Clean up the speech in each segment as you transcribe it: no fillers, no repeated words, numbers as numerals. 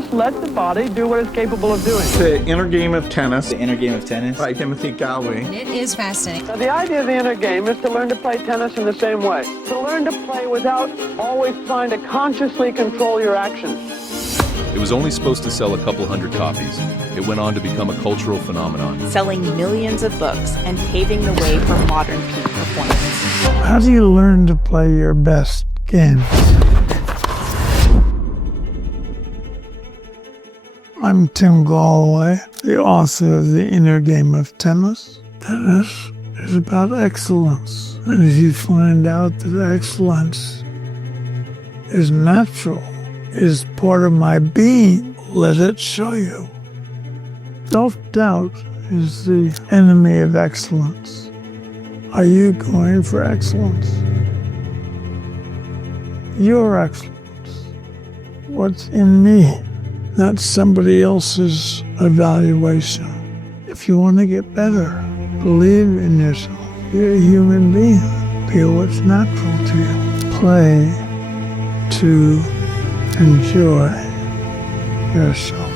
just let the body do what it's capable of doing. The Inner Game of Tennis. The Inner Game of Tennis. By Tim Gallwey. It is fascinating. Now, the idea of the inner game is to learn to play tennis in the same way. To learn to play without always trying to consciously control your actions. It was only supposed to sell a couple hundred copies. It went on to become a cultural phenomenon, selling millions of books and paving the way for modern peak performance. How do you learn to play your best game? I'm Tim Gallwey, the author of The Inner Game of Tennis. Tennis is about excellence. And if you find out that excellence is natural, is part of my being, let it show you. Self-doubt is the enemy of excellence. Are you going for excellence? Your excellence. What's in me, not somebody else's evaluation. If you want to get better, believe in yourself. You're a human being. Feel what's natural to you. Play to enjoy yourself.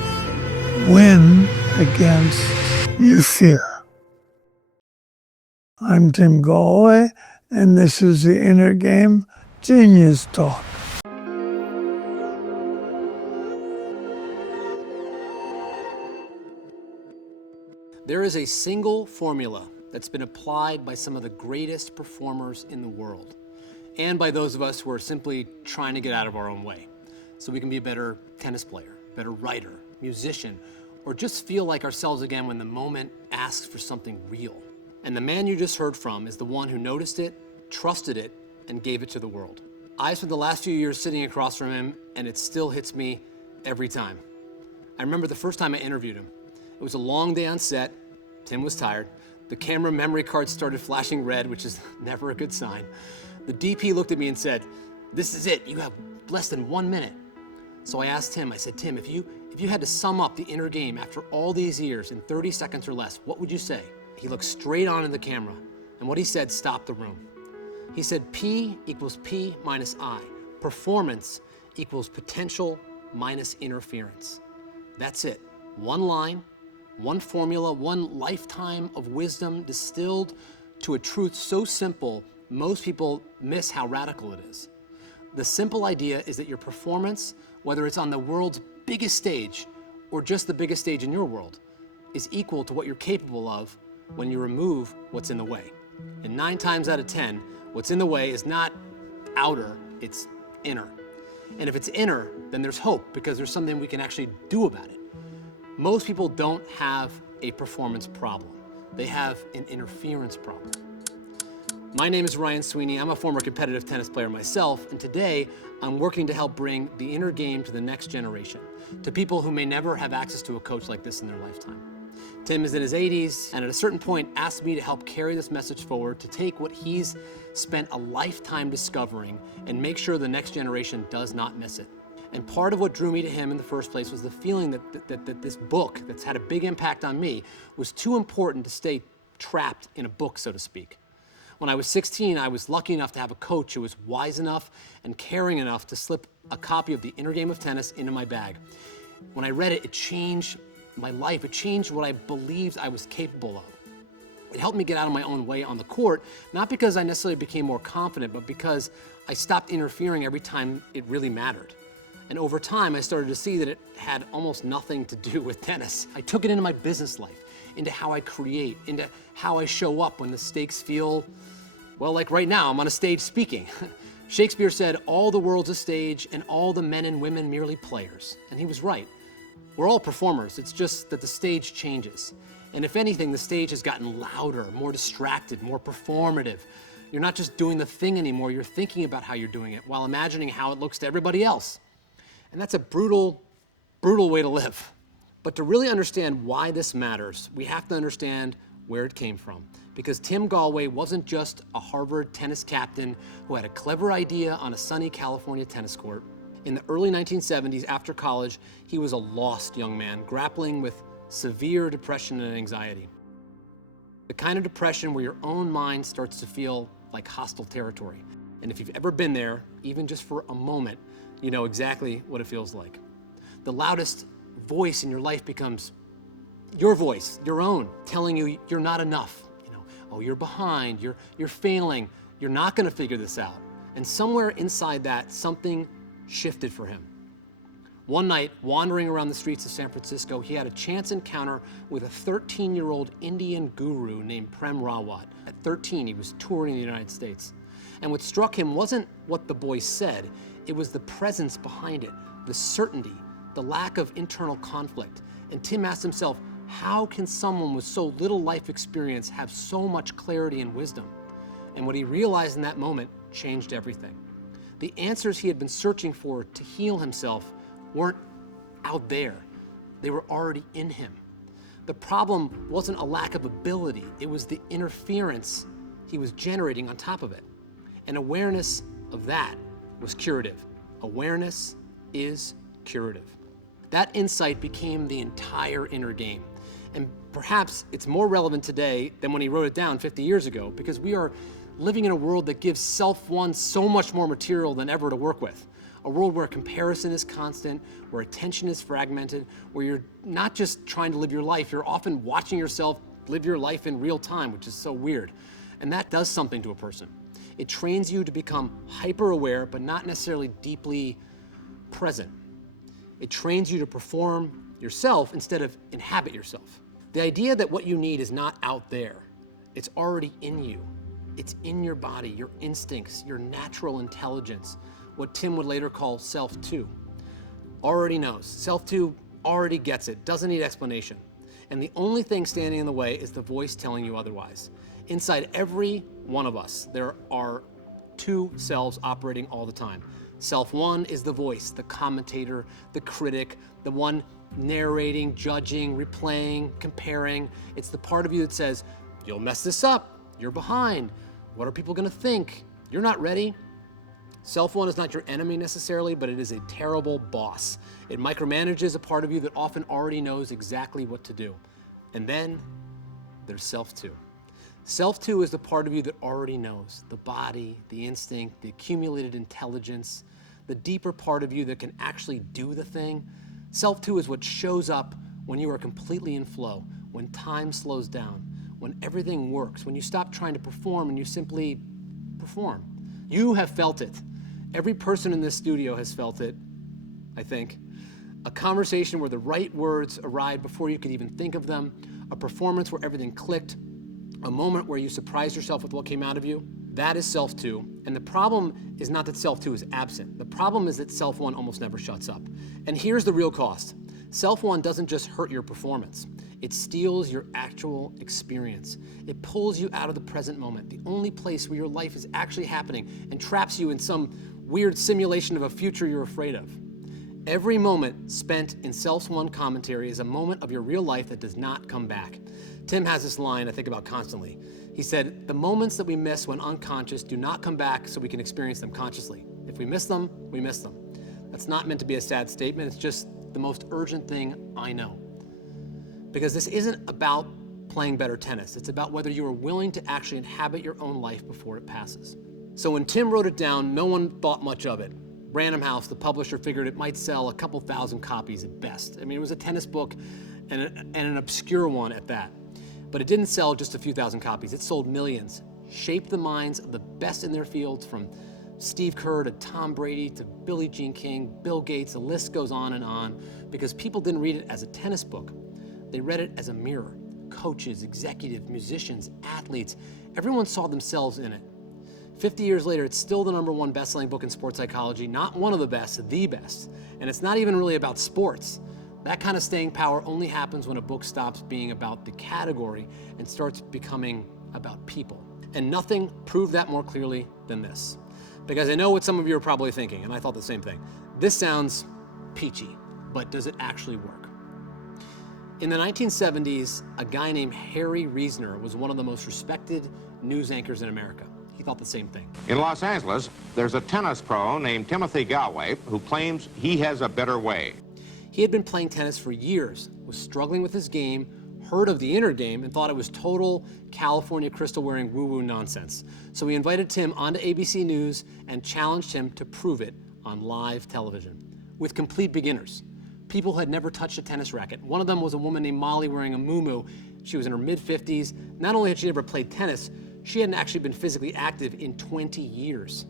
Win against your fear. I'm Tim Gallwey, and this is The Inner Game Genius Talk. There is a single formula that's been applied by some of the greatest performers in the world, and by those of us who are simply trying to get out of our own way, so we can be a better tennis player, better writer, musician, or just feel like ourselves again when the moment asks for something real. And the man you just heard from is the one who noticed it, trusted it, and gave it to the world. I spent the last few years sitting across from him, and it still hits me every time. I remember the first time I interviewed him. It was a long day on set. Tim was tired. The camera memory card started flashing red, which is never a good sign. The DP looked at me and said, "This is it. You have less than 1 minute." So I asked him, I said, "Tim, if you had to sum up the inner game after all these years in 30 seconds or less, what would you say?" He looked straight on in the camera, and what he said stopped the room. He said, P equals P minus I. Performance equals potential minus interference. That's it. One line, one formula, one lifetime of wisdom distilled to a truth so simple, most people miss how radical it is. The simple idea is that your performance, whether it's on the world's biggest stage or just the biggest stage in your world, is equal to what you're capable of when you remove what's in the way. And 9 times out of 10, what's in the way is not outer, it's inner. And if it's inner, then there's hope because there's something we can actually do about it. Most people don't have a performance problem. They have an interference problem. My name is Ryan Sweeney. I'm a former competitive tennis player myself, and today I'm working to help bring the inner game to the next generation, to people who may never have access to a coach like this in their lifetime. Tim is in his 80s, and at a certain point asked me to help carry this message forward, to take what he's spent a lifetime discovering and make sure the next generation does not miss it. And part of what drew me to him in the first place was the feeling that this book that's had a big impact on me was too important to stay trapped in a book, so to speak. When I was 16, I was lucky enough to have a coach who was wise enough and caring enough to slip a copy of The Inner Game of Tennis into my bag. When I read it, it changed my life. It changed what I believed I was capable of. It helped me get out of my own way on the court, not because I necessarily became more confident, but because I stopped interfering every time it really mattered. And over time, I started to see that it had almost nothing to do with tennis. I took it into my business life, into how I create, into how I show up when the stakes feel, well, like right now, I'm on a stage speaking. Shakespeare said, "All the world's a stage, and all the men and women merely players." And he was right. We're all performers. It's just that the stage changes. And if anything, the stage has gotten louder, more distracted, more performative. You're not just doing the thing anymore, you're thinking about how you're doing it while imagining how it looks to everybody else. And that's a brutal, brutal way to live. But to really understand why this matters, we have to understand where it came from. Because Tim Gallwey wasn't just a Harvard tennis captain who had a clever idea on a sunny California tennis court. In the early 1970s, after college, he was a lost young man grappling with severe depression and anxiety. The kind of depression where your own mind starts to feel like hostile territory. And if you've ever been there, even just for a moment, you know exactly what it feels like. the loudest voice in your life becomes your voice, your own, telling you you're not enough. You know, oh, you're behind, you're failing, you're not gonna figure this out. And somewhere inside that, something shifted for him. One night, wandering around the streets of San Francisco, he had a chance encounter with a 13-year-old Indian guru named Prem Rawat. At 13, he was touring the United States. And what struck him wasn't what the boy said, it was the presence behind it, the certainty, the lack of internal conflict. And Tim asked himself, how can someone with so little life experience have so much clarity and wisdom? And what he realized in that moment changed everything. The answers he had been searching for to heal himself weren't out there. They were already in him. The problem wasn't a lack of ability, it was the interference he was generating on top of it. And awareness of that was curative. Awareness is curative. That insight became the entire inner game. And perhaps it's more relevant today than when he wrote it down 50 years ago, because we are living in a world that gives self-one so much more material than ever to work with. A world where comparison is constant, where attention is fragmented, where you're not just trying to live your life, you're often watching yourself live your life in real time, which is so weird. And that does something to a person. It trains you to become hyper-aware, but not necessarily deeply present. It trains you to perform yourself instead of inhabit yourself. The idea that what you need is not out there, it's already in you. It's in your body, your instincts, your natural intelligence, what Tim would later call self-2. Already knows. Self-2 already gets it, doesn't need explanation. And the only thing standing in the way is the voice telling you otherwise. Inside every one of us, there are two selves operating all the time. Self-1 is the voice, the commentator, the critic, the one narrating, judging, replaying, comparing. It's the part of you that says, you'll mess this up, you're behind, what are people gonna think, you're not ready. Self-1 is not your enemy necessarily, but it is a terrible boss. It micromanages a part of you that often already knows exactly what to do. And then there's Self-2. Self-2 is the part of you that already knows, the body, the instinct, the accumulated intelligence, the deeper part of you that can actually do the thing. Self-2 is what shows up when you are completely in flow, when time slows down, when everything works, when you stop trying to perform and you simply perform. You have felt it. Every person in this studio has felt it, I think. A conversation where the right words arrived before you could even think of them, a performance where everything clicked, a moment where you surprised yourself with what came out of you. That is Self-2. And the problem is not that Self-2 is absent. The problem is that Self-1 almost never shuts up. And here's the real cost. Self-1 doesn't just hurt your performance. It steals your actual experience. It pulls you out of the present moment, the only place where your life is actually happening, and traps you in some weird simulation of a future you're afraid of. Every moment spent in Self-1 commentary is a moment of your real life that does not come back. Tim has this line I think about constantly. He said, the moments that we miss when unconscious do not come back so we can experience them consciously. If we miss them, we miss them. That's not meant to be a sad statement, it's just the most urgent thing I know. Because this isn't about playing better tennis, it's about whether you are willing to actually inhabit your own life before it passes. So when Tim wrote it down, no one thought much of it. Random House, the publisher, figured it might sell a couple thousand copies at best. I mean, it was a tennis book and an obscure one at that. But it didn't sell just a few thousand copies, it sold millions. Shaped the minds of the best in their fields, from Steve Kerr to Tom Brady to Billie Jean King, Bill Gates, the list goes on, because people didn't read it as a tennis book. They read it as a mirror. Coaches, executives, musicians, athletes, everyone saw themselves in it. 50 years later, it's still the #1 best-selling book in sports psychology, not one of the best, the best. And it's not even really about sports. That kind of staying power only happens when a book stops being about the category and starts becoming about people. And nothing proved that more clearly than this. Because I know what some of you are probably thinking, and I thought the same thing. This sounds peachy, but does it actually work? In the 1970s, a guy named Harry Reasoner was one of the most respected news anchors in America. He thought the same thing. In Los Angeles, there's a tennis pro named Tim Gallwey who claims he has a better way. He had been playing tennis for years, was struggling with his game, heard of the inner game, and thought it was total California crystal-wearing woo-woo nonsense. So he invited Tim onto ABC News and challenged him to prove it on live television with complete beginners. people who had never touched a tennis racket. One of them was a woman named Molly wearing a muumuu. She was in her mid-50s. Not only had she never played tennis, she hadn't actually been physically active in 20 years.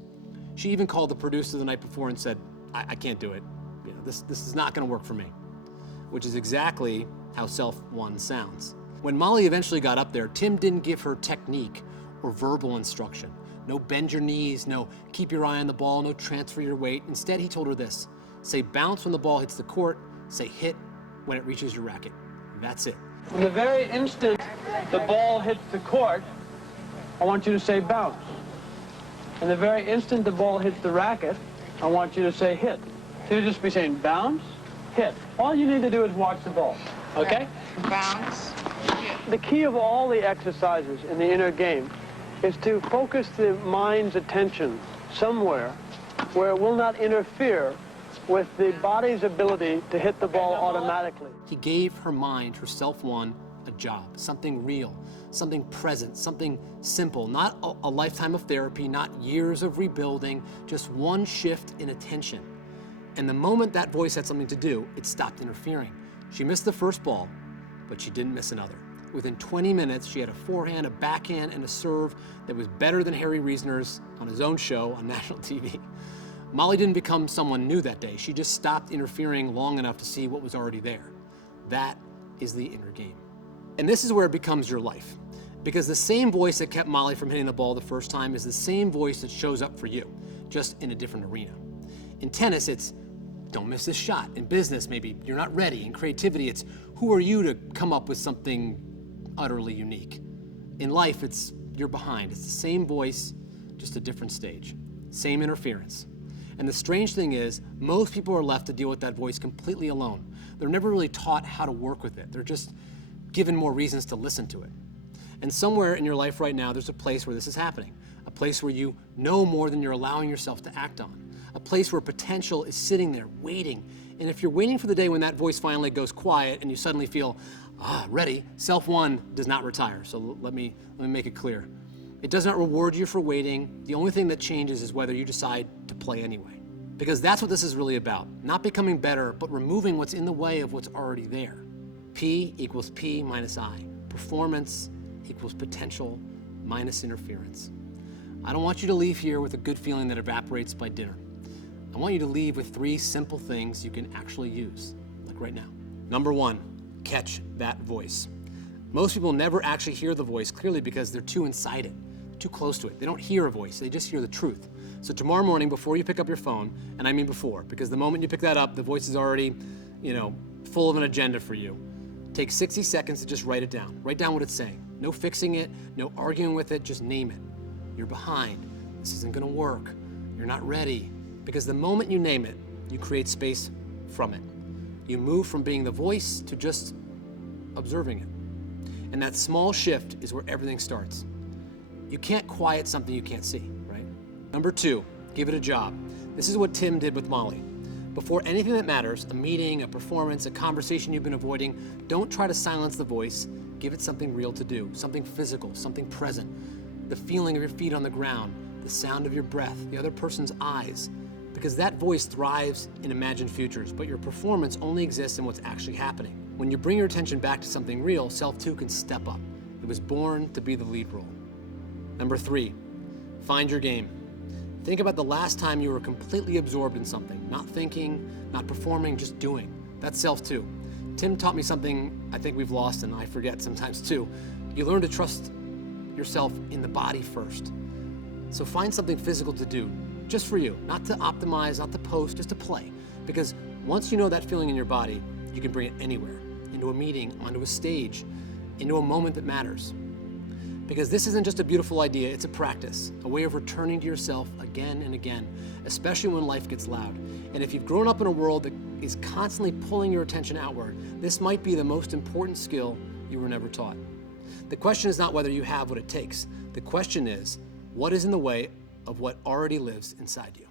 She even called the producer the night before and said, I can't do it. You know, this is not gonna work for me, which is exactly how Self-Won sounds. When Molly eventually got up there, Tim didn't give her technique or verbal instruction. No bend your knees, no keep your eye on the ball, no transfer your weight. Instead, he told her this: say bounce when the ball hits the court, say hit when it reaches your racket. That's it. From the very instant the ball hits the court, I want you to say bounce. And the very instant the ball hits the racket, I want you to say hit. So you just be saying bounce, hit. All you need to do is watch the ball, okay? Bounce. The key of all the exercises in the inner game is to focus the mind's attention somewhere where it will not interfere with the body's ability to hit the ball automatically. He gave her mind, her Self-Won, a job, something real, something present, something simple, not a lifetime of therapy, not years of rebuilding, just one shift in attention. And the moment that voice had something to do, it stopped interfering. She missed the first ball, but she didn't miss another. Within 20 minutes, she had a forehand, a backhand, and a serve that was better than Harry Reasoner's on his own show on national TV. Molly didn't become someone new that day. She just stopped interfering long enough to see what was already there. That is the inner game. And this is where it becomes your life. Because the same voice that kept Molly from hitting the ball the first time is the same voice that shows up for you, just in a different arena. In tennis, it's don't miss this shot. In business, maybe you're not ready. In creativity, it's who are you to come up with something utterly unique. In life, it's you're behind. It's the same voice, just a different stage. Same interference. And the strange thing is, most people are left to deal with that voice completely alone. They're never really taught how to work with it. They're just given more reasons to listen to it. And somewhere in your life right now, there's a place where this is happening. A place where you know more than you're allowing yourself to act on. A place where potential is sitting there, waiting. And if you're waiting for the day when that voice finally goes quiet and you suddenly feel, ready, Self-Won does not retire. So let me make it clear. It does not reward you for waiting. The only thing that changes is whether you decide to play anyway. Because that's what this is really about. Not becoming better, but removing what's in the way of what's already there. P equals P minus I. Performance equals potential minus interference. I don't want you to leave here with a good feeling that evaporates by dinner. I want you to leave with 3 simple things you can actually use, like right now. Number 1, catch that voice. Most people never actually hear the voice clearly because they're too inside it, too close to it. They don't hear a voice, they just hear the truth. So tomorrow morning, before you pick up your phone, and I mean before, because the moment you pick that up, the voice is already, full of an agenda for you. Take 60 seconds to just write it down. Write down what it's saying. No fixing it, no arguing with it, just name it. You're behind. This isn't gonna work. You're not ready. Because the moment you name it, you create space from it. You move from being the voice to just observing it. And that small shift is where everything starts. You can't quiet something you can't see, right? Number 2, give it a job. This is what Tim did with Molly. Before anything that matters, a meeting, a performance, a conversation you've been avoiding, don't try to silence the voice. Give it something real to do, something physical, something present. The feeling of your feet on the ground, the sound of your breath, the other person's eyes. Because that voice thrives in imagined futures, but your performance only exists in what's actually happening. When you bring your attention back to something real, self too can step up. It was born to be the lead role. Number 3, find your game. Think about the last time you were completely absorbed in something, not thinking, not performing, just doing. That's self too. Tim taught me something I think we've lost and I forget sometimes too. You learn to trust yourself in the body first. So find something physical to do, just for you, not to optimize, not to post, just to play. Because once you know that feeling in your body, you can bring it anywhere, into a meeting, onto a stage, into a moment that matters. Because this isn't just a beautiful idea, it's a practice, a way of returning to yourself again and again, especially when life gets loud. And if you've grown up in a world that is constantly pulling your attention outward, this might be the most important skill you were never taught. The question is not whether you have what it takes. The question is, what is in the way of what already lives inside you?